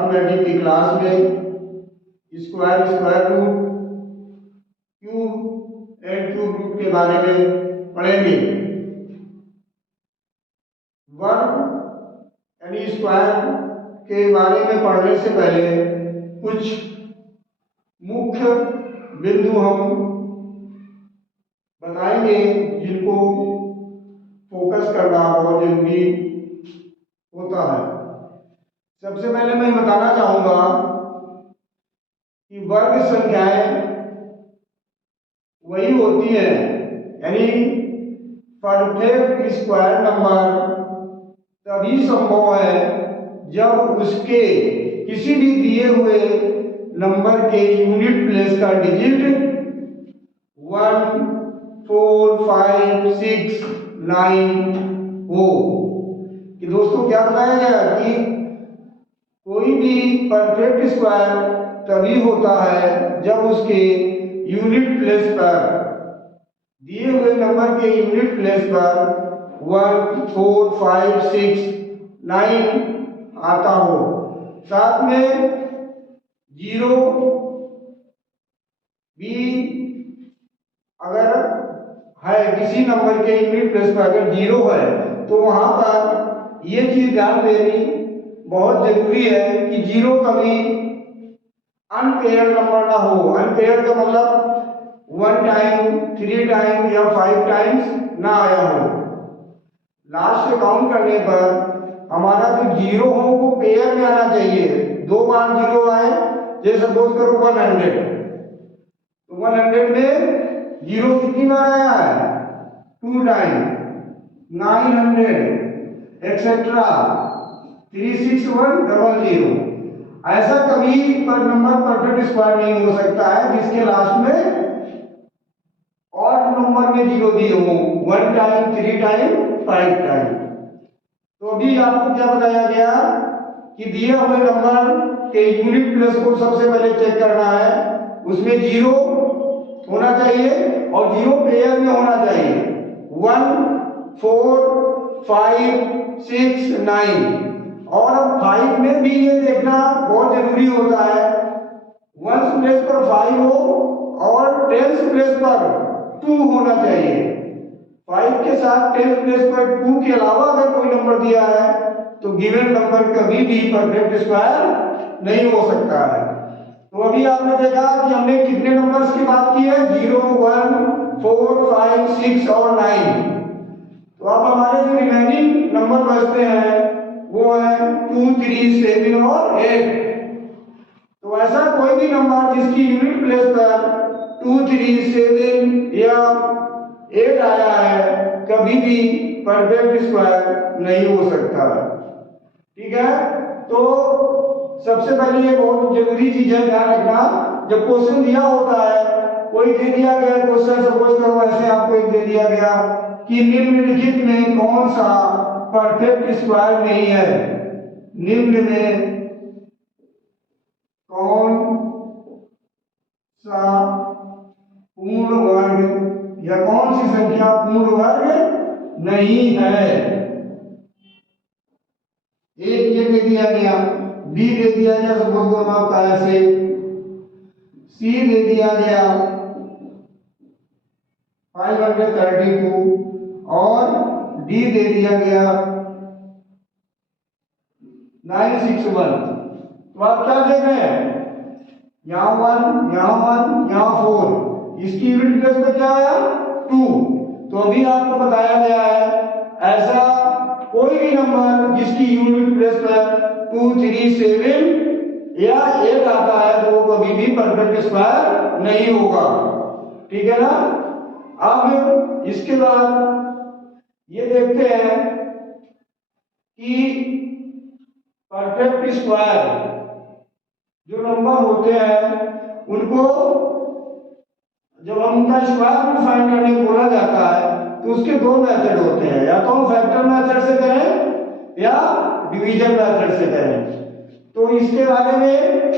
Arithmetic की class में square, square root, cube and cube root के बारे में पढ़ेंगे। वर्ग यानी स्क्वायर के बारे में पढ़ने से पहले कुछ मुख्य बिंदु हम बताएंगे जिनको फोकस करना बहुत जरूरी होता है। सबसे पहले मैं बताना चाहूंगा कि वर्ग संख्याएं वही होती है, यानी परफेक्ट स्क्वायर नंबर तभी संभव है जब उसके किसी भी दिए हुए नंबर के यूनिट प्लेस का डिजिट 1, 4, 5, 6, 9 हो। कि दोस्तों क्या बताया गया कि कोई भी परफेक्ट स्क्वायर तभी होता है जब उसके यूनिट प्लेस पर दिए हुए नंबर के यूनिट प्लेस पर 1, 4, 5, 6, 9 आता हो, साथ में 0 भी अगर है, किसी नंबर के यूनिट प्लेस पर अगर 0 है तो वहां पर ये चीज ध्यान देनी बहुत जरूरी है कि 0 कभी अनपेयर्ड नंबर ना हो। अनपेयर्ड का मतलब 1 टाइम, 3 टाइम या 5 टाइम्स ना आया हो। लास्ट से काउंट करने पर हमारा जो 0 हो वो पेयर में आना चाहिए। 2 बार 0 आए, जैसे सपोज करो 100, तो 100 में 0 कितनी बार आया है? 2 टाइम। 900 एक्सेट्रा 36100। ऐसा कभी पर नंबर परफेक्ट स्क्वायर नहीं हो सकता है जिसके लास्ट में ऑड नंबर में 0 दिए हो, 1 टाइम, 3 टाइम, 5 टाइम। तो अभी आपको क्या बताया गया कि दिए हुए नंबर के यूनिट प्लेस को सबसे पहले चेक करना है, उसमें 0 होना चाहिए और 0 पेयर में होना चाहिए। 1, 4, 5, 6, 9 और 5 में भी ये देखना बहुत जरूरी होता है, 1 प्लेस पर 5 हो और 10 प्लेस पर 2 होना चाहिए। 5 के साथ 10 प्लेस पर 2 के अलावा अगर कोई नंबर दिया है तो गिवन नंबर कभी भी परफेक्ट स्क्वायर नहीं हो सकता है। तो अभी आपने देखा कि हमने कितने नंबर्स की बात की है, 0, 1, 4, 5, 6 और 9। तो अब हमारे जो रिमेनिंग नंबर बचते हैं वो है 2, 3, 7 और 8। तो ऐसा कोई भी नंबर जिसकी यूनिट प्लेस पर 2, 3, 7 या 8 आया है कभी भी परफेक्ट स्क्वायर नहीं हो सकता। ठीक है, तो सबसे पहले ये बहुत जरूरी चीज है ध्यान रखना, जब क्वेश्चन दिया होता है, कोई दे दिया गया क्वेश्चन, सपोज करो ऐसे आपको एक दे दिया गया कि निम्नलिखित में कौन सा परफेक्ट स्क्वायर नहीं है, निम्न में कौन सा पूर्ण वर्ग या कौन सी संख्या पूर्ण वर्ग नहीं है। एक ये दे दिया गया, बी दे दिया गया, सपोज करो आपका ऐसे, सी दे दिया गया 532 और डी दे दिया गया 961। तो आप क्या देख रहे हैं, यहाँ 1, यहाँ 1, यहाँ 4, इसकी यूनिट प्लेस पे क्या आया 2। तो अभी आपको बताया गया है ऐसा कोई भी नंबर जिसकी यूनिट प्लेस पर 2, 3, 7 या 8 आता है तो वो कभी भी परफेक्ट स्क्वायर नहीं होगा। ठीक है ना। अब इसके बाद ये देखते हैं कि परफेक्ट स्क्वायर जो नंबर होते हैं उनको जब हम उनका स्क्वायर रूट फाइंड करने को बोला जाता है तो उसके 2 मेथड होते हैं, या तो हम फैक्टर मेथड से करें या डिवीजन मेथड से करें। तो इसके बारे में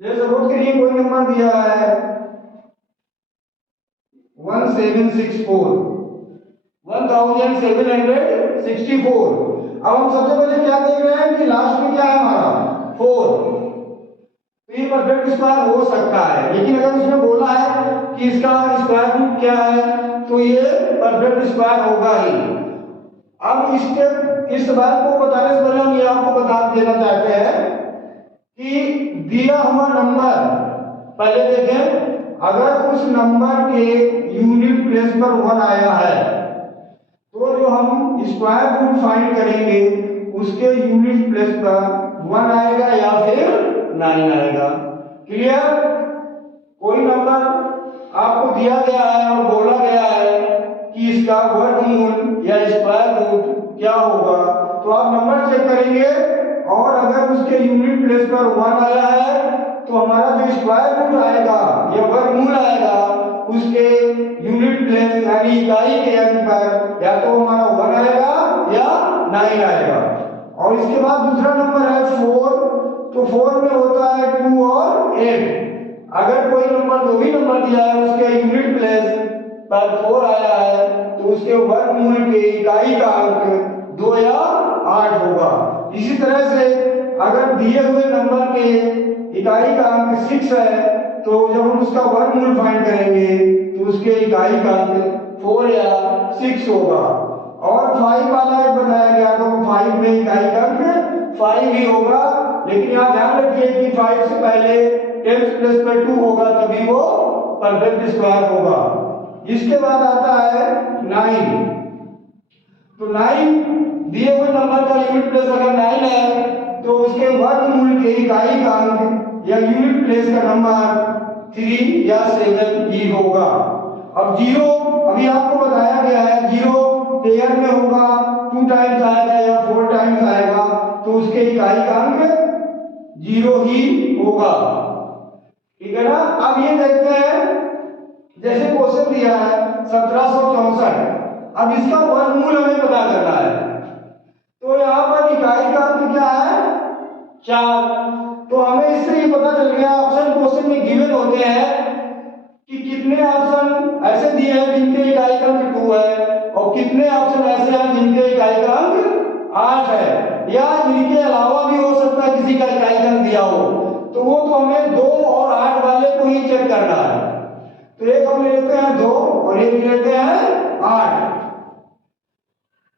जैसे सपोज करिए कोई नंबर दिया है 1764, 1764। अब हम सबसे पहले क्या देख रहे हैं कि लास्ट में क्या है हमारा 4, स्क्वायर हो सकता है, लेकिन अगर उसने बोला है कि इसका स्क्वायर रूट क्या है तो ये परफेक्ट स्क्वायर होगा ही। अब इस बात को बताने से पहले हम ये आपको बता देना चाहते हैं कि दिया हुआ नंबर, पहले देखें, अगर उस नंबर के यूनिट प्लेस पर 1 आया है तो जो हम स्क्वायर रूट फाइंड करेंगे उसके यूनिट प्लेस पर 1 आएगा या फिर 9 आएगा। क्लियर? कोई नंबर आपको दिया गया है और बोला गया है कि इसका वर्गमूल या स्क्वायर रूट क्या होगा, तो आप नंबर चेक करेंगे और अगर उसके यूनिट प्लेस पर 1 आया है तो हमारा जो स्क्वायर रूट आएगा या वर्गमूल आएगा उसके यूनिट प्लेस यानी इकाई के अंक पर या तो हमारा 1 आएगा या 9 आएगा। और इसके बाद दूसरा नंबर है 4, तो 4 में होता है 2 और 8। अगर कोई नंबर, जो भी नंबर दिया है उसके यूनिट प्लेस पर 4 आया है तो उसके वर्गमूल के इकाई का अंक 2 या 8 होगा। इसी तरह से अगर दिए हुए नंबर के इकाई का अंक 6 है तो जब हम उसका वर्गमूल फाइंड करेंगे तो उसके इकाई का अंक 4 या 6 होगा। और 5 वाला एक बताया गया तो 5 में इकाई का अंक 5 ही होगा, लेकिन यहाँ ध्यान रखिए कि 5 से पहले टेंस प्लेस पर 2 होगा तभी वो परफेक्ट स्क्वायर होगा। इसके बाद आता है 9, तो 9 दिए हुए नंबर का यूनिट प्लेस अगर 9 है तो उसके वर्गमूल के इकाई का अंक या यूनिट प्लेस का नंबर 3 या 7 ही होगा। अब 0 अभी आपको बताया गया है 0 पेयर में होगा, 2 टाइम्स आएगा या 4 टाइम्स आएगा तो उसके इकाई का अंक 0 ही होगा। ठीक है ना? अब ये देखते हैं, जैसे क्वेश्चन दिया है 1764, अब इसका वर्गमूल हमें पता करना है तो यहाँ पर इकाई का अंक क्या है 4, तो हमें इससे ये पता चल गया ऑप्शन क्वेश्चन में गिवन होते हैं कि कितने ऑप्शन ऐसे दिए हैं जिनके इकाई का अंक 2 है और कितने ऑप्शन ऐसे हैं जिनके इकाई का अंक 8 है, या जिनके अलावा भी हो सकता है किसी का इकाई का अंक दिया हो, तो वो तो हमें 2 और 8 वाले को ही चेक करना है। तो एक हम लेते हैं 2 और एक लेते हैं 8।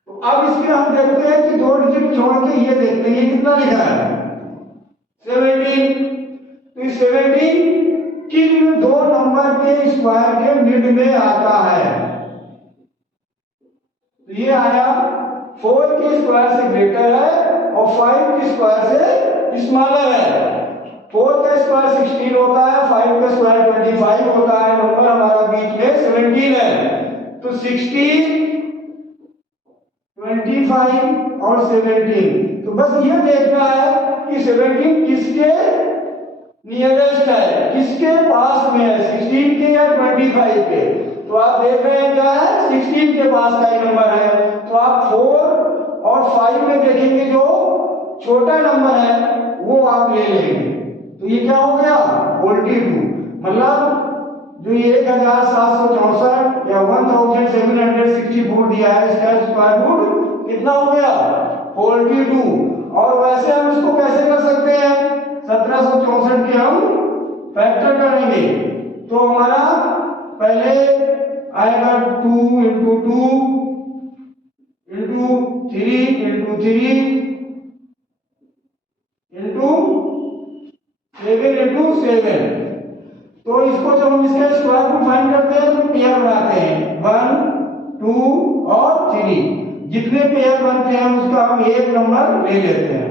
तो अब इसमें हम देखते हैं कि 2 डिजिट छोड़ के ये देखते हैं ये कितना लिखा है 17, तो इस 17 किन 2 नंबर के स्क्वायर के मिड में आता है, तो ये आया 4 के स्क्वायर से ग्रेटर है और 5 के स्क्वायर से स्मॉलर है। 4 का स्क्वायर 16 होता है, 5 का स्क्वायर 25 होता है, नंबर हमारा बीच में 17 है, तो 16, 25 और 17, तो बस ये देखना है कि 17 किसके नियरेस्ट है, किसके पास में है, 16 के या 25 के। तो आप देख रहे हैं क्या है 16 के पास का ही नंबर है, तो आप 4 और 5 में देखेंगे जो छोटा नंबर है वो आप ले लेंगे, तो ये क्या हो गया 42, मतलब जो ये 1764 या 1764 दिया है इसका स्क्वायर रूट कितना हो गया 42। और वैसे हम इसको कैसे कर सकते हैं 1764 के हम फैक्टर करेंगे, तो हमारा पहले आएगा 2 into 2 into 3 into 3 into 7 into 7, तो इसको जब हम इसका स्क्वायर रूट फाइंड करते हैं तो पेयर बनाते हैं 1 2 और 3, जितने पेयर बनते हैं उसका हम एक नंबर ले लेते हैं।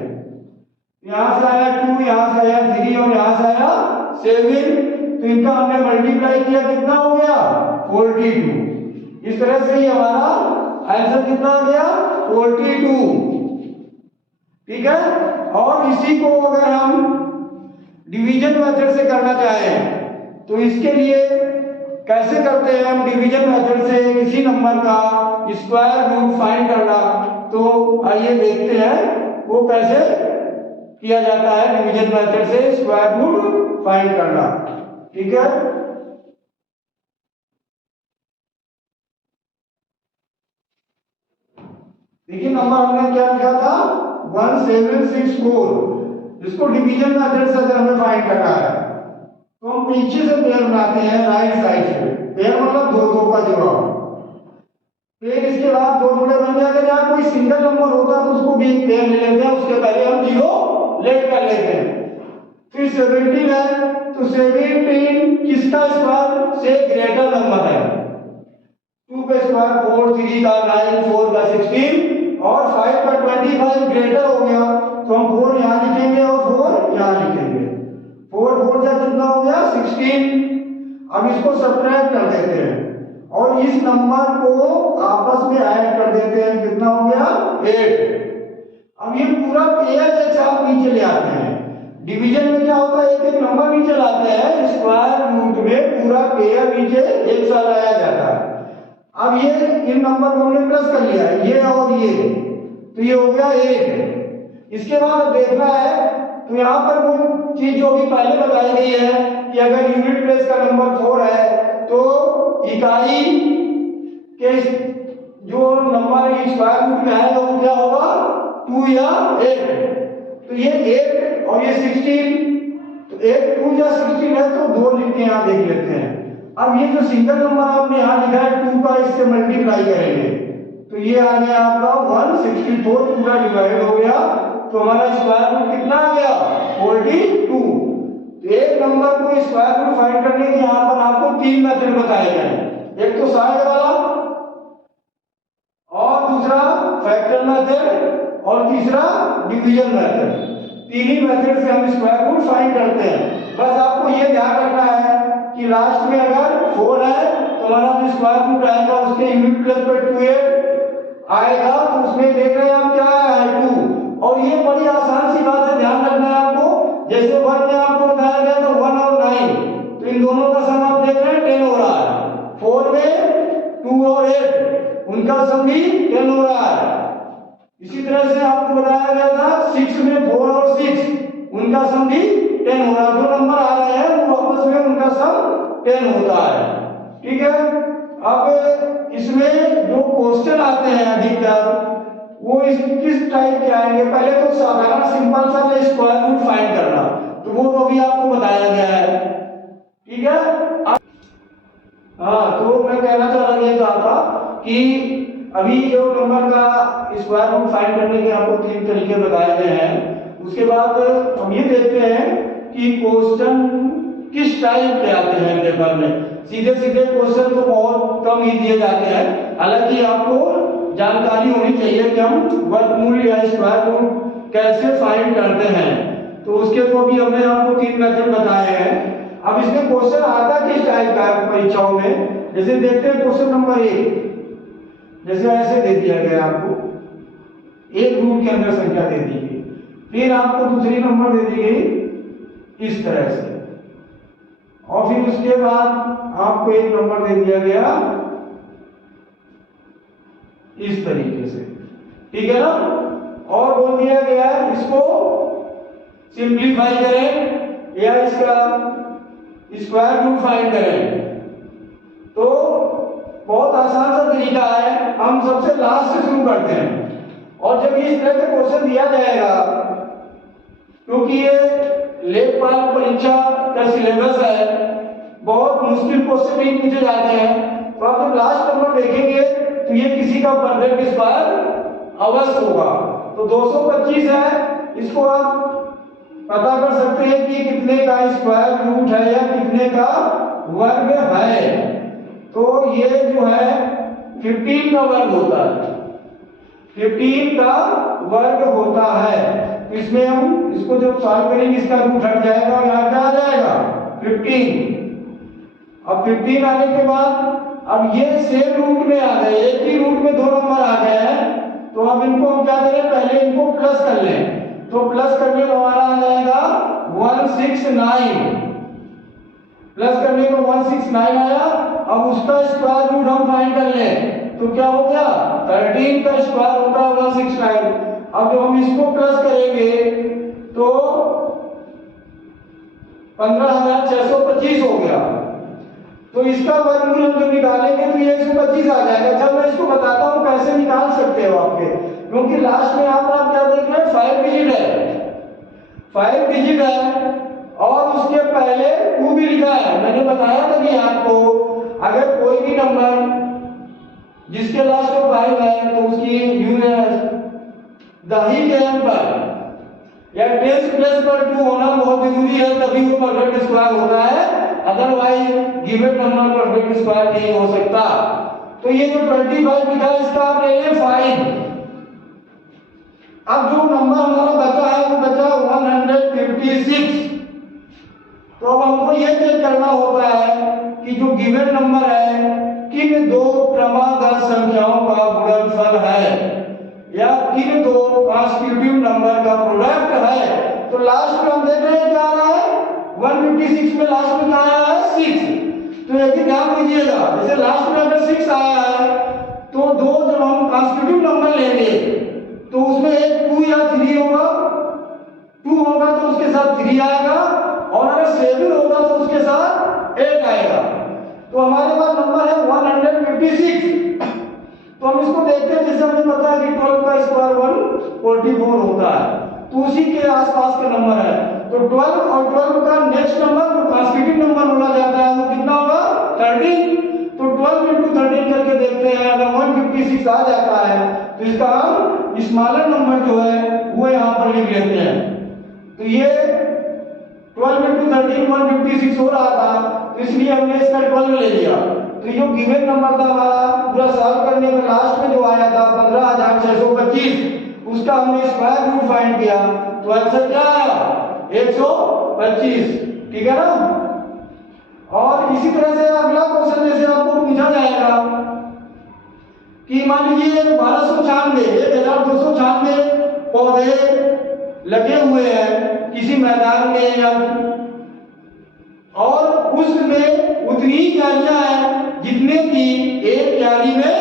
यहां से आया 2, यहां से आया 3 और यहां से आया 7, तो इनका हमने मल्टीप्लाई किया कितना हो गया 42। इस तरह से ही हमारा आंसर कितना आ गया 42। ठीक है, और इसी को अगर हम डिवीजन मेथड से करना चाहें तो इसके लिए कैसे करते हैं हम डिवीजन मेथड से किसी नंबर का स्क्वायर रूट फाइंड करना, तो आइए देखते हैं वो कैसे किया जाता है डिवीजन मेथड से स्क्वायर रूट फाइंड करना। ठीक है, देखिए नंबर हमने क्या लिखा था 1764, इसको डिवीजन मेथड से अगर हमें फाइंड करना है पीछे से पेयर बनाते हैं राइट साइड से। पेयर मतलब दो दो का जवाब। फिर इसके बाद दो जोड़े बन गए। अगर यहाँ कोई सिंगल नंबर होता है तो उसको भी एक पेयर ले लेते हैं, उसके पहले हम जीरो लेट कर लेते हैं। फिर 17 है तो 17 किसका स्क्वायर से ग्रेटर नंबर है? 2 का स्क्वायर 4, 3 का 9, 4 का 16 और 5 का 25 ग्रेटर हो गया तो हम 4 यहाँ लिखेंगे और 4 यहाँ लिखेंगे। 4 4 जा कितना हो गया 16। अब इसको सब्ट्रैक्ट कर देते हैं और इस नंबर को आपस में ऐड कर देते हैं। कितना हो गया 8। अब ये पूरा पेयर एक साथ नीचे ले आते हैं। डिवीजन में क्या होता है, एक एक नंबर नीचे लाते हैं, स्क्वायर रूट में पूरा पेयर नीचे एक साथ लाया जाता है। अब ये इन नंबर को हमने प्लस कर लिया है, ये और ये, तो ये हो गया 8। इसके बाद देखना है तो यहाँ पर वो चीज जो भी पहले बताई गई है कि अगर यूनिट प्लेस का नंबर 4 है तो इकाई के जो नंबर स्क्वायर रूट में आएगा वो क्या होगा 2 या 8। तो ये 8 और ये 16, तो 8 2 या 16 है तो 2 लिख के यहाँ देख लेते हैं। अब ये जो सिंगल नंबर आपने यहाँ लिखा है 2 का, इससे मल्टीप्लाई करेंगे तो ये आ गया आपका 164 पूरा डिवाइड हो गया तो हमारा स्क्वायर रूट कितना आ गया 42। तो एक नंबर को स्क्वायर रूट फाइंड करने के यहाँ पर आपको 3 मेथड बताए गए, एक तो साइड वाला और दूसरा फैक्टर मेथड और तीसरा डिवीजन मेथड। तीन ही मेथड से हम स्क्वायर रूट फाइंड करते हैं। बस आपको ये ध्यान रखना है कि लास्ट में अगर 4 है तो हमारा जो स्क्वायर रूट आएगा उसके यूनिट प्लेस पर 2 आएगा तो उसमें देख रहे हैं हम क्या है 2। और ये बड़ी आसान सी बात है, ध्यान रखना है आपको। जैसे 1 में आपको बताया गया था 1 और 9, तो इन दोनों का सम आप देख रहे हैं 10 हो रहा है। 4 में 2 और 8 उनका सम भी 10 हो रहा है। इसी तरह से आपको बताया गया था 6 में 4 और 6 उनका सम भी 10 हो रहा है। जो नंबर आ रहे हैं वो आपस में उनका सम 10 होता है। ठीक है। अब इसमें जो क्वेश्चन आते हैं अधिकतर वो किस टाइप के आएंगे, पहले तो साधारण सिंपल सा स्क्वायर रूट फाइंड करना, तो वो तो अभी आपको बताया गया है। ठीक है। हाँ, तो मैं कहना चाह रहा था कि अभी जो नंबर का स्क्वायर रूट फाइंड करने के आपको 3 तरीके बताए गए हैं। उसके बाद हम ये देखते हैं कि क्वेश्चन किस टाइप के आते हैं पेपर में। सीधे सीधे क्वेश्चन तो बहुत कम ही दिए जाते हैं, हालांकि आपको जानकारी होनी चाहिए कि हम वर्गमूल या स्क्वायर रूट कैसे फाइंड करते हैं। तो उसके तो भी हमने आपको 3 मेथड बताए हैं। अब इसमें क्वेश्चन आता किस टाइप का है परीक्षाओं में, जैसे देखते हैं क्वेश्चन नंबर 1, जैसे ऐसे दे दिया गया आपको एक रूट के अंदर संख्या दे दी गई, फिर आपको दूसरी नंबर दे दी गई इस तरह से, और फिर उसके बाद आपको एक नंबर दे दिया गया इस तरीके से। ठीक है ना। और बोल दिया गया इसको सिंप्लीफाई करें या इसका स्क्वायर रूट फाइंड करें। तो बहुत आसान सा तरीका है, हम सबसे लास्ट से शुरू करते हैं। और जब इस तरह का क्वेश्चन दिया जाएगा, क्योंकि ये लेखपाल परीक्षा का सिलेबस है, बहुत मुश्किल क्वेश्चन भी पूछे जाते हैं, तो आप जब लास्ट नंबर देखेंगे तो ये किसी का परफेक्ट स्क्वायर अवश्य होगा। तो 225 है, इसको आप पता कर सकते हैं कि कितने का स्क्वायर रूट है या कितने का वर्ग है। तो ये जो है 15 का वर्ग होता है, 15 का वर्ग होता है। तो इसमें हम इसको जब सॉल्व करेंगे इसका रूट हट जाएगा और यहाँ क्या आ जाएगा 15। अब 15 आने के बाद अब ये सेम रूट में आ गए, एक ही रूट में 2 नंबर आ गए हैं, तो अब इनको हम क्या करें, पहले इनको प्लस कर लें। तो प्लस करने पर हमारा आ जाएगा 169, प्लस करने पर 169 आया। अब उसका स्क्वायर रूट हम फाइंड कर लें तो क्या हो गया 13 का स्क्वायर होता है 169। अब जब हम इसको प्लस करेंगे तो 15,625 हो गया। तो इसका वर्गमूल हम जब निकालेंगे तो ये 125 आ जाएगा। जब मैं इसको बताता हूं कैसे निकाल सकते हो आपके, क्योंकि लास्ट में यहाँ पर आप क्या देख रहे हैं 5 डिजिट है, 5 डिजिट है और उसके पहले 2 भी लिखा है। मैंने बताया था कि आपको अगर कोई भी नंबर जिसके लास्ट में 5 है तो उसकी दही के एम पर या टेंस प्लेस पर 2 होना बहुत जरूरी है, तभी वो परफेक्ट स्क्वायर होता है, otherwise given number perfect square नहीं हो सकता। तो ये जो 25 लिखा है इसका आप ले लें 5। अब जो नंबर हमारा बचा है वो बचा 156। तो अब हमको ये चेक करना होता है कि जो गिवन नंबर है किन दो क्रमागत संख्याओं का गुणनफल है या किन दो कॉन्स्टिट्यूटिव नंबर का प्रोडक्ट है। तो लास्ट में हम देख रहे हैं क्या आ रहा है 156 में लास्ट में क्या आया है 6। तो यदि ध्यान दीजिएगा, जैसे लास्ट में अगर 6 आया है तो दो जब हम कॉन्स्टिट्यूटिव नंबर लेंगे तो उसमें एक 2 या 3 होगा, 2 होगा तो उसके साथ 3 आएगा, और अगर 7 होगा तो उसके साथ 8 आएगा। तो हमारे पास नंबर है 156। तो हम इसको देखते हैं, जैसे हमें पता है कि 12 का स्क्वायर 144 होता है, तो उसी के आसपास का नंबर है। तो 12 और 12 का नेक्स्ट नंबर जो कॉन्स्टिट्यूटिव नंबर बोला जाता है वो कितना होगा 13। तो 12 into 13 करके देखते हैं, अगर 156 आ जाता है तो इसका हम स्मॉलर नंबर जो है वो यहाँ पर लिख लेते हैं। तो ये 12 into 13 156 हो रहा था, तो इसलिए हमने इसका 12 ले लिया। तो ये गिवन नंबर था हमारा, पूरा सॉल्व करने में लास्ट में जो आया था 15625, उसका हमने स्क्वायर रूट फाइंड किया तो आंसर क्या आया 125। ठीक है ना। और इसी तरह से अगला क्वेश्चन जैसे आपको पूछा जाएगा कि मान लीजिए 1296 पौधे लगे हुए हैं किसी मैदान में, या और उसमें उतनी क्यारियां हैं जितने की एक क्यारी में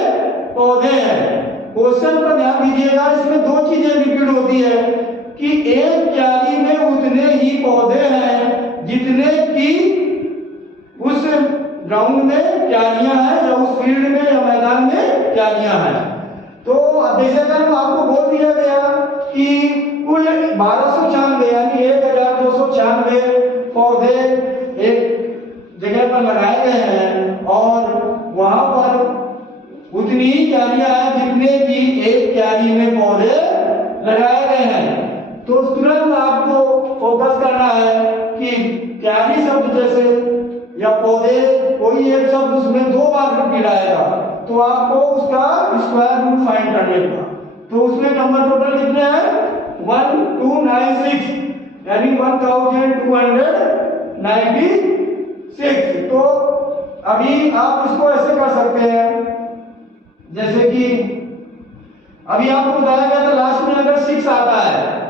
पौधे हैं। क्वेश्चन पर ध्यान दीजिएगा, इसमें दो चीजें रिपीट होती है कि एक क्यारी में उतने ही पौधे हैं जितने की उस ग्राउंड में क्यारियां हैं या उस फील्ड में या मैदान में क्यारियां हैं। तो जैसे अगर आपको बोल दिया गया कि कुल 1296 यानी 1296 पौधे एक जगह पर लगाए गए हैं और वहां पर उतनी ही क्यारियां हैं जितने की एक क्यारी में पौधे लगाए गए हैं। तो तुरंत आपको फोकस करना है कि क्यारी शब्द जैसे या पौधे कोई एक शब्द उसमें 2 बार रिपीट आएगा तो आपको उसका स्क्वायर रूट फाइंड करने का। तो उसमें नंबर टोटल कितने हैं 1296 यानी 1296। तो अभी आप इसको ऐसे कर सकते हैं, जैसे कि अभी आपको बताया गया था लास्ट में अगर 6 आता है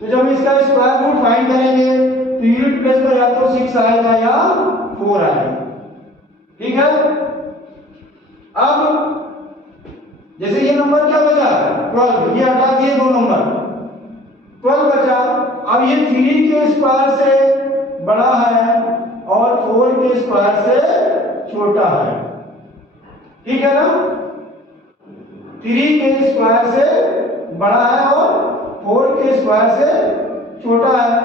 तो जब इसका स्क्वायर रूट फाइंड करेंगे तो यूनिट प्लेस पर या तो 6 आएगा या 4 आएगा। ठीक है। अब जैसे ये नंबर क्या बचा 12, ये हटा दिए 2 नंबर 12 बचा। अब ये 3 के स्क्वायर से बड़ा है और 4 के स्क्वायर से छोटा है। ठीक है ना। 3 के स्क्वायर से बड़ा है और 4 के स्क्वायर से छोटा है।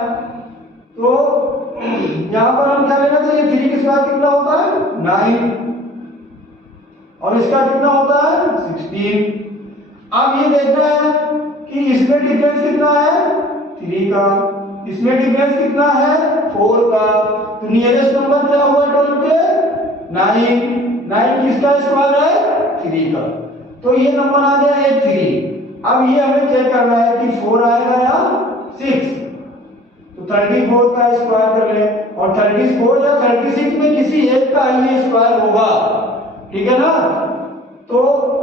तो यहां पर हम क्या लेना चाहिए 3 के स्क्वायर कितना होता है 9 और इसका कितना होता है 16। अब ये देखना है कि इसमें डिफरेंस कितना है 3 का, इसमें डिफरेंस कितना है 4 का। तो नियरेस्ट नंबर क्या हुआ 12 के 9 किसका स्क्वायर है 3 का। तो ये नंबर आ गया 3। अब ये हमें चेक करना है कि 4 आएगा या 6। तो 34 का स्क्वायर कर ले और 34 या 36 में किसी एक का ही स्क्वायर होगा। ठीक है ना। तो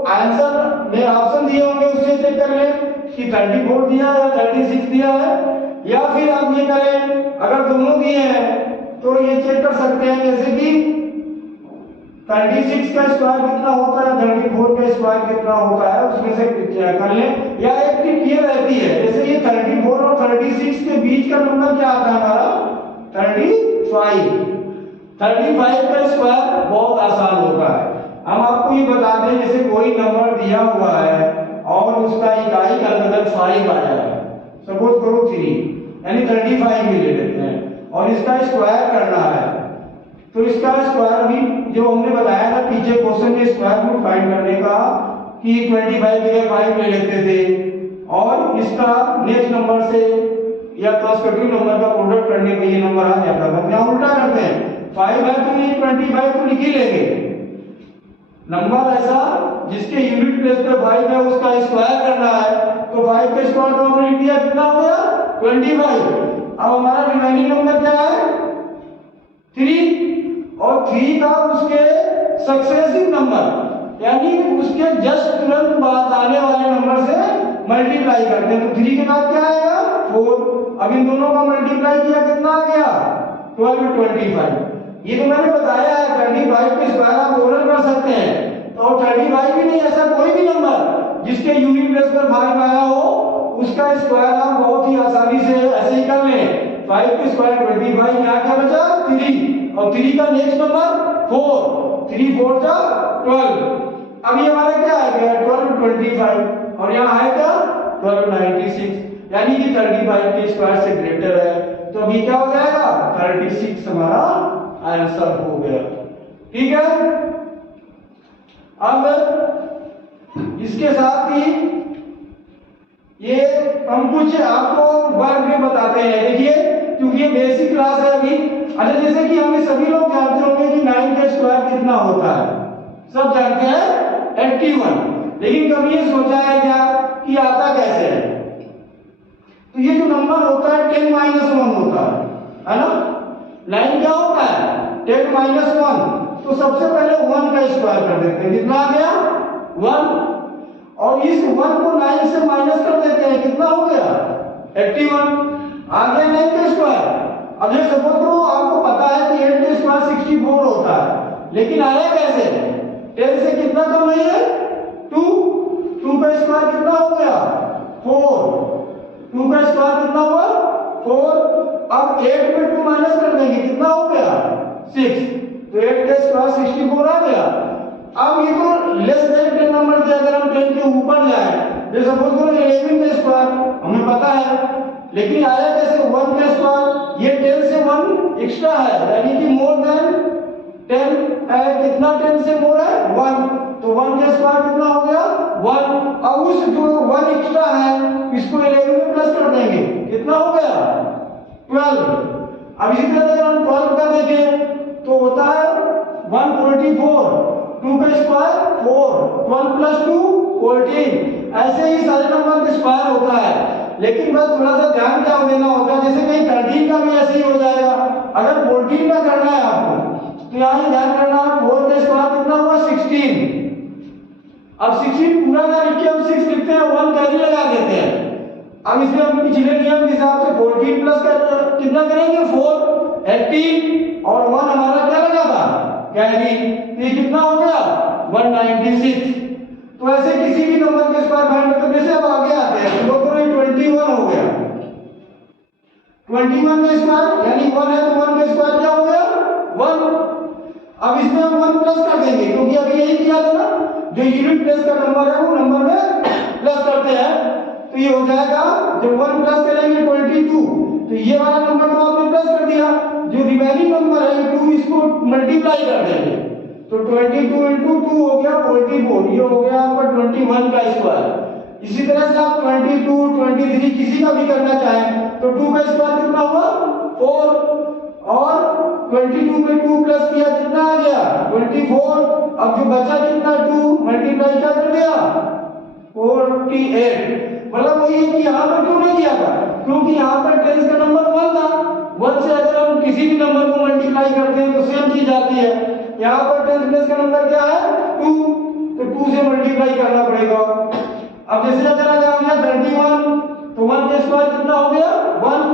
आंसर में ऑप्शन दिए होंगे उससे चेक कर ले कि 34 दिया है या 36 दिया है, या फिर आप ये करें अगर दोनों दिए हैं तो ये चेक कर सकते हैं जैसे कि 36 का स्क्वायर कितना होता है 34 का स्क्वायर कितना होता है उसमें से कर ले। या एक टिप ये रहती है जैसे ये 34 और 36 के बीच का नंबर क्या आता है हमारा 35 का स्क्वायर बहुत आसान होता है। हम आपको ये बता दें जैसे कोई नंबर दिया हुआ है और उसका इकाई का अगर 5 आया है, सपोज करो 3 यानी 35 भी ले लेते हैं, और इसका स्क्वायर करना है। तो इसका स्क्वायर भी जो हमने बताया था पीछे क्वेश्चन में स्क्वायर रूट फाइंड करने का कि 25 जगह 5 ले लेते थे और इसका नेक्स्ट नंबर से या कॉन्सेक्यूटिव नंबर का प्रोडक्ट करने पे ये नंबर आ जाता है। हम उल्टा करते हैं, 5 है तो ये 25 तो लिख ही लेंगे। नंबर ऐसा जिसके यूनिट प्लेस पे 5 है उसका स्क्वायर करना है, तो 5 का स्क्वायर तो हमने लिख दिया, कितना हो गया 25। अब हमारा रिमेनिंग नंबर क्या है 3, और 3 का उसके सक्सेसिव नंबर यानी उसके जस्ट तुरंत बाद आने वाले नंबर से मल्टीप्लाई करते हैं। तो 3 के बाद क्या आएगा 4। अब इन दोनों का मल्टीप्लाई किया कितना आ गया 12 25। ये तो मैंने बताया है 25 के स्क्वायर आप ओरल कर सकते हैं। तो 35 भी नहीं, ऐसा कोई भी नंबर जिसके यूनिट प्लेस पर 5 आया हो उसका स्क्वायर आप बहुत ही आसानी से ऐसे ही कर लें। 5 के स्क्वायर 25, यहाँ क्या बचा 3, और 3 का नेक्स्ट नंबर 4, 3 4 जा 12। अब ये हमारा क्या आ गया 12 25, और यहाँ है क्या 12 96, यानी कि 35 के स्क्वायर से ग्रेटर है। तो अभी क्या हो जाएगा 36 हमारा आंसर हो गया। ठीक है, अब इसके साथ ही ये हम कुछ आपको वर्ग में बताते हैं। देखिए क्योंकि ये बेसिक क्लास है अभी। अच्छा, जैसे कि हमें सभी लोग जानते होंगे कि 9 का स्क्वायर कितना होता है, सब जानते हैं 81। लेकिन कभी ये सोचा है क्या कि आता कैसे है? तो ये जो नंबर होता है 10 - 1 होता है ना। 9 क्या होता है 10 - 1। तो सबसे पहले 1 का स्क्वायर कर देते हैं, कितना आ गया 1, और इस 1 को 9 से माइनस कर देते हैं, कितना हो गया 81। आ गया 9 का स्क्वायर। अब ये सपोज करो आपको पता है कि 8 का स्क्वायर 64 होता है, लेकिन आया कैसे 10 से कितना कम नहीं है 2, 2 का स्क्वायर कितना हो गया 4, 2 का स्क्वायर कितना हुआ 4। अब 8 में 2 माइनस कर देंगे, कितना हो गया 6, तो 8 का स्क्वायर 64 आ गया। अब ये तो लेस देन 10 नंबर थे, अगर हम 10 के ऊपर जाए जैसे सपोज करो 11 का स्क्वायर हमें पता है, लेकिन आया कैसे 1 का स्क्वायर, ये 10 से 1 एक्स्ट्रा है यानी कि मोर देन 10 है, कितना 10 से मोर है 1, तो 1 का स्क्वायर कितना हो गया 1। अब उस जो 1 एक्स्ट्रा है इसको 11 में प्लस कर देंगे, कितना हो गया 12। अब इसी तरह अगर हम 12 का देखें तो होता है 144, 2 का स्क्वायर 4, 12 + 2 14। ऐसे ही सारे नंबर का स्क्वायर होता है, लेकिन बस थोड़ा सा ध्यान क्या देना होता है, जैसे कहीं 13 का भी ऐसे ही हो जाएगा। अगर 14 का करना है आपको तो यहाँ ध्यान करना है 4 का स्क्वायर कितना हुआ 16। अब 16 पूरा ना लिख के हम 6 लिखते हैं, 1 कैरी लगा देते हैं। अब इसमें हम पिछले नियम के हिसाब से 14 प्लस कितना करेंगे 4, 18, और 1 हमारा क्या लगा था कैरी, ये कितना हो गया 196। तो ऐसे किसी भी नंबर के स्क्वायर फाइंड करने से अब आगे आते हैं। तो 21 हो गया 21 का स्क्वायर यानी 1 है तो 1 का स्क्वायर क्या हो गया 1। अब इसमें हम 1 प्लस कर देंगे क्योंकि अभी यही किया था ना, जो यूनिट प्लेस का नंबर है वो नंबर में प्लस करते हैं। तो ये हो जाएगा जब 1 प्लस करेंगे 22, तो ये वाला नंबर तो आपने प्लस कर दिया, जो रिमेनिंग नंबर है 2 इसको मल्टीप्लाई कर देंगे, तो 22 × 2 हो गया 44, ये हो गया आपका 21 का स्क्वायर। इसी तरह से आप 22, 23 किसी का भी करना चाहें तो 2 का स्क्वायर कितना हुआ 4, और 22 में 2 प्लस किया कितना आ गया 24। अब जो बचा कितना 2 मल्टीप्लाई क्या कर दिया 48। मतलब वही है कि यहाँ पर क्यों नहीं किया था, क्योंकि यहाँ पर 10 का नंबर 1 था, 1 से अगर हम किसी भी नंबर को मल्टीप्लाई करते हैं तो सेम चीज आती है। यहाँ पर 10 प्लस का नंबर क्या है 2, तो 2 से मल्टीप्लाई करना पड़ेगा। अब जैसे अगर आ गया 31, तो 1 का स्क्वायर कितना हो गया 1।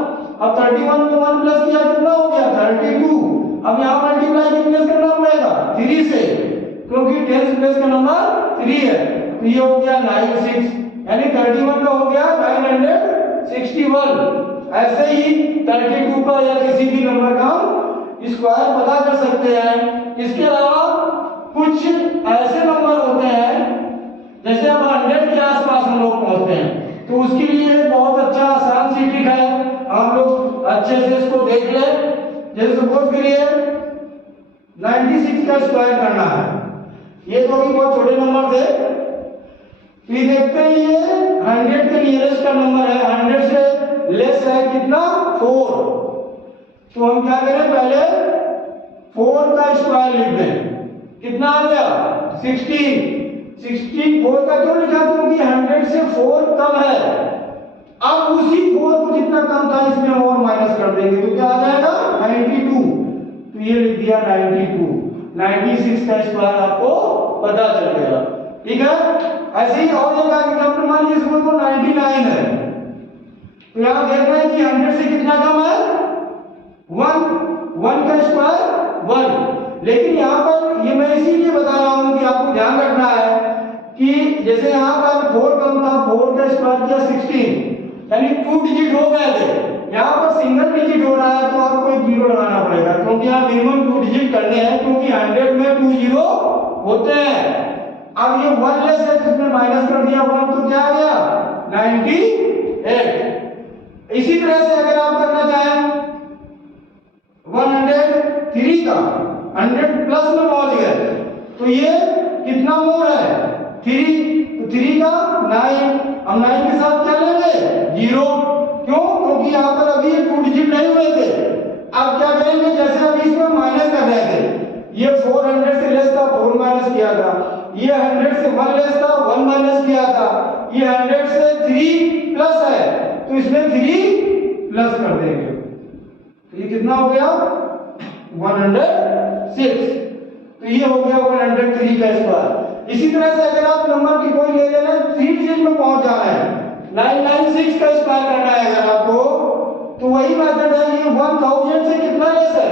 अब 31 में 1 प्लस किया कितना हो गया 32। अब यहाँ मल्टीप्लाई कितने से करना पड़ेगा 3 से, क्योंकि 10 प्लस का नंबर 3 है, तो ये हो गया 96, यानी 31 का हो गया 961। ऐसे ही 32 का या किसी भी नंबर का स्क्वायर पता कर सकते हैं। इसके अलावा कुछ ऐसे नंबर होते हैं जैसे अब 100 के आसपास हम लोग पहुंचते हैं, तो उसके लिए बहुत अच्छा आसान सी ट्रिक है, आप लोग अच्छे से इसको देख लें। जैसे सपोज करिए 96 का स्क्वायर करना है, ये तो अभी बहुत छोटे नंबर थे, तो ये देखते हैं ये 100 के नियरेस्ट का नंबर है, 100 से लेस है कितना 4, तो हम क्या करें पहले 4 का स्क्वायर लिख दें, कितना आ गया 16, 64 का क्यों लिखा क्योंकि 100 से 4 कम है, अब उसी 4 को जितना कम था इसमें और माइनस कर देंगे तो क्या आ जाएगा 92, तो ये लिख दिया 92, 96 का स्क्वायर आपको पता चल गया, ठीक है। ऐसे ही और एक एग्जांपल मान लीजिए इसमें तो 99 है, तो यहां देख रहे हैं कि 100 से कितना कम है 1 का स्क्वायर 1, लेकिन यहां पर ये मैं इसीलिए बता रहा हूं कि आपको ध्यान रखना है कि जैसे यहां पर 4 कम था, 4 का स्क्वायर किया 16, यानी 2 डिजिट हो गए थे, यहाँ पर सिंगल डिजिट हो रहा है तो आपको एक जीरो लगाना पड़ेगा क्योंकि यहाँ मिनिमम 2 डिजिट करने हैं, क्योंकि 100 में 2 जीरो होते हैं। अब ये 1 लेस है तो इसमें माइनस कर दिया 1 तो क्या आ गया 98। इसी तरह से अगर आप करना चाहें 103 का 100 प्लस में पहुंच गए तो ये कितना मोर है 3, तो 3 का 9, हम 9 के साथ क्या लेंगे 0, क्यों क्योंकि यहाँ पर अभी 2 डिजिट नहीं हुए थे। अब क्या करेंगे जैसे अभी इसमें माइनस कर रहे थे, ये 400 से लेस था 4 माइनस किया था, ये 100 से 1 लेस था 1 माइनस किया था, ये 100 से 3 प्लस है तो इसमें 3 प्लस कर देंगे, तो ये कितना हो गया 106, तो ये हो गया 103 का स्क्वायर। इसी तरह से अगर आप नंबर की कोई ले लेना 3 डिजिट में पहुंच जाना है, 996 का स्क्वायर करना है अगर आपको, तो वही मेथड है, ये 1000 से कितना लेस है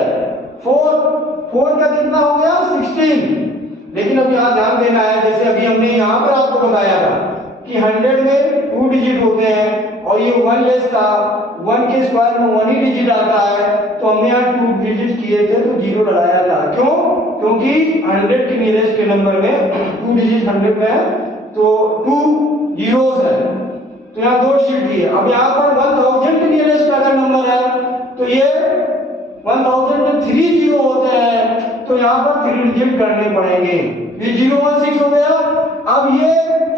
4 का कितना हो गया 16, लेकिन अब यहाँ ध्यान देना है जैसे अभी हमने यहाँ पर आपको बताया था कि 100 में 2 डिजिट होते हैं और ये 1 लेस था, 1 के स्क्वायर में 1 ही डिजिट आता है, तो हमने यहाँ 2 डिजिट किए थे तो 0 लगाया था, क्यों क्योंकि 100 के नियरेस्ट के नंबर में 2 डिजिट 100 में है तो 2 जीरोस है, तो यहाँ 2 डिजिट दिए। अब यहाँ पर 1000 के नियरेस्ट अगर नंबर है तो ये 1000 में 3 जीरो होते हैं, तो यहाँ पर 3 डिजिट करने पड़ेंगे, ये 016 हो गया। अब ये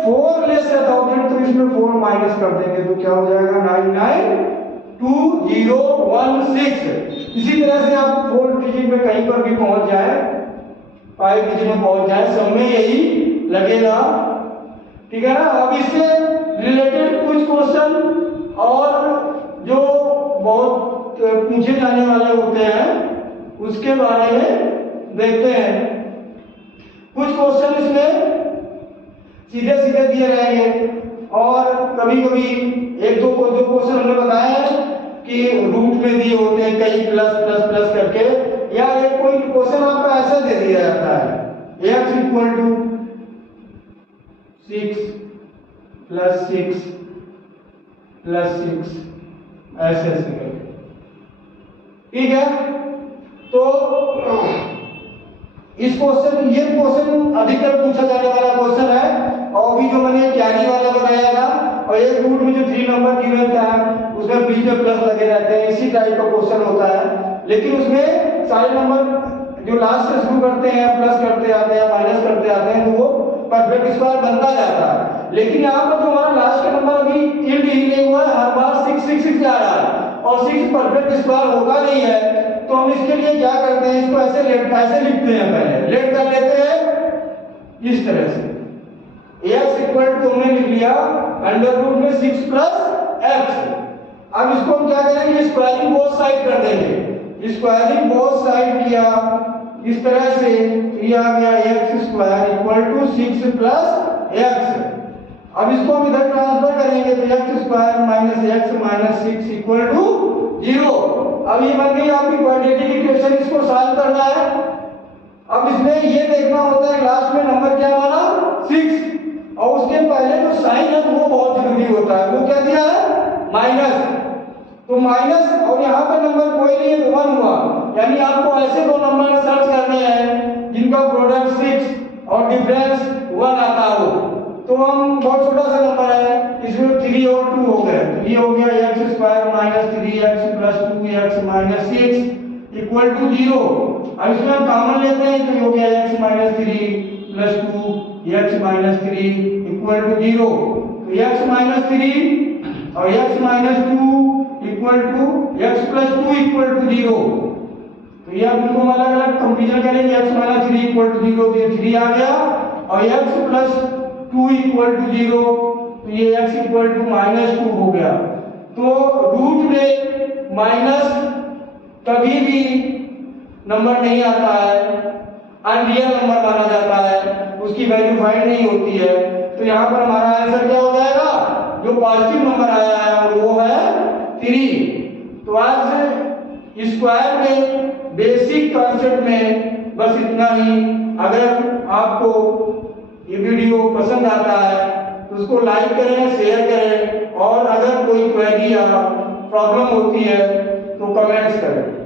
4 लेस है 1000 तो इसमें 4 माइनस कर देंगे तो क्या हो जाएगा 99216। इसी तरह से आप 4 डिजिट में कहीं पर भी पहुंच जाए, 5 डिजिट में पहुंच जाए, सब में यही लगेगा, ठीक है ना। अब इससे रिलेटेड कुछ क्वेश्चन और जो बहुत पूछे जाने वाले होते हैं उसके बारे में देखते हैं। कुछ क्वेश्चन इसमें सीधे सीधे दिए रहेंगे और कभी कभी एक दो क्वेश्चन हमने बताया है कि रूट में दिए होते हैं कई प्लस प्लस प्लस करके, या एक कोई क्वेश्चन आपका ऐसा दे दिया जाता है x equal to 6 plus 6 plus 6 ऐसे ऐसे करके, ठीक है। तो इस क्वेश्चन ये क्वेश्चन अधिकतर पूछा जाने वाला क्वेश्चन है, और भी जो मैंने कैरी वाला बताया था और एक रूट में जो 3 नंबर गिवन था उसमें बीच में प्लस लगे रहते हैं, इसी टाइप का क्वेश्चन होता है, लेकिन उसमें सारे नंबर जो लास्ट से शुरू करते हैं प्लस करते आते हैं माइनस करते आते हैं तो वो परफेक्ट स्क्वायर बनता जाता है। लेकिन यहाँ पर जो हमारा लास्ट का नंबर अभी इंड ही नहीं हुआ है, हर बार 6 6 6 जा रहा है और 6 परफेक्ट स्क्वायर होगा नहीं है, तो हम इसके लिए क्या करते हैं, इसको ऐसे लिखते हैं, पहले लेट कर लेते हैं इस तरह से, x इक्वल टू हमने लिख लिया अंडर रूट में 6 प्लस x। अब इसको हम क्या करेंगे, स्क्वायरिंग बोथ साइड कर देंगे, स्क्वायरिंग बोथ साइड किया इस तरह से, ये आ गया x square equal to 6 plus x। अब इसको हम इधर ट्रांसफर करेंगे तो x square minus x minus 6 equal to 0। अब ये बन गई आपकी क्वाड्रेटिक इक्वेशन, इसको सॉल्व करना है। अब इसमें ये देखना होता है लास्ट में नंबर क्या वाला 6, और उसके पहले जो साइन है वो बहुत जरूरी होता है, वो क्या दिया है माइनस, तो माइनस और यहाँ पे नंबर कोई नहीं है 1 हुआ, यानी आपको ऐसे 2 नंबर सर्च करने हैं जिनका प्रोडक्ट 6 और डिफरेंस 1 आता हो। तो हम बहुत छोटा सा नंबर है, इसमें 3 और 2 हो गए, तो ये हो गया x square minus 3x plus 2x minus 6, equal to 0। अब इसमें हम कॉमन लेते हैं तो ये हो गया x minus 3 plus 2 x minus 3 equal to 0। तो x माइनस 3 और x minus 2 equal to x plus 2 equal to 0। तो ये अब इनको अलग अलग कंपेरिजन करेंगे। x माइनस 3 इक्वल टू 0 तो ये 3 आ गया और x प्लस 2 इक्वल टू 0 तो ये x इक्वल टू माइनस 2 हो गया। तो रूट में माइनस कभी भी नंबर नहीं आता है, अनरियल नंबर माना जाता है, उसकी वैल्यू फाइंड नहीं होती है। तो यहाँ पर हमारा आंसर क्या हो जाएगा, जो पॉजिटिव नंबर आया है और वो है 3। तो आज स्क्वायर में बेसिक कॉन्सेप्ट में बस इतना ही। अगर आपको ये वीडियो पसंद आता है तो उसको लाइक करें, शेयर करें और अगर कोई क्वेरी या प्रॉब्लम होती है तो कमेंट्स करें।